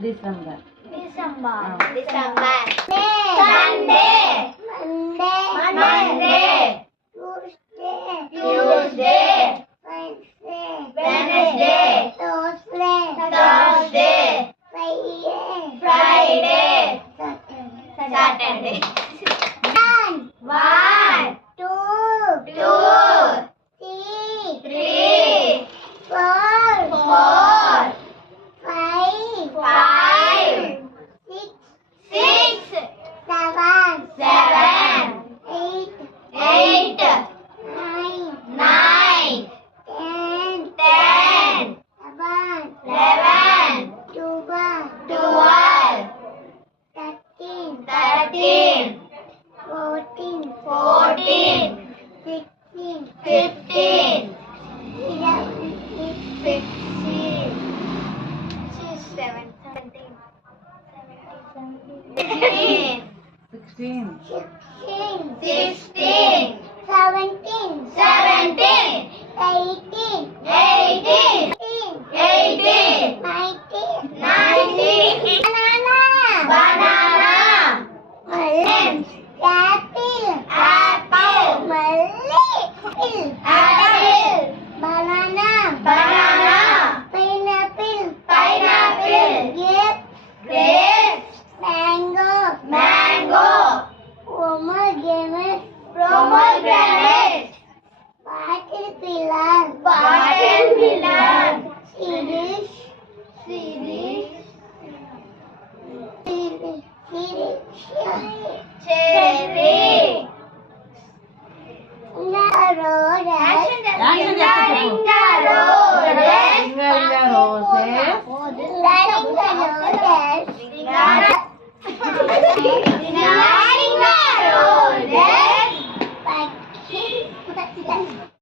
December. Sunday. Monday. Tuesday. Wednesday. Thursday. Friday. Saturday. 1, 2, 3, 4, 5, 6, 7, 8, 9, 10, 11, 12, 13, 14, 15, 16. 17, 18, 19, banana, orange, apple, banana, pineapple, grapes, mango, pomegranate, watermelon, cherry. Roses.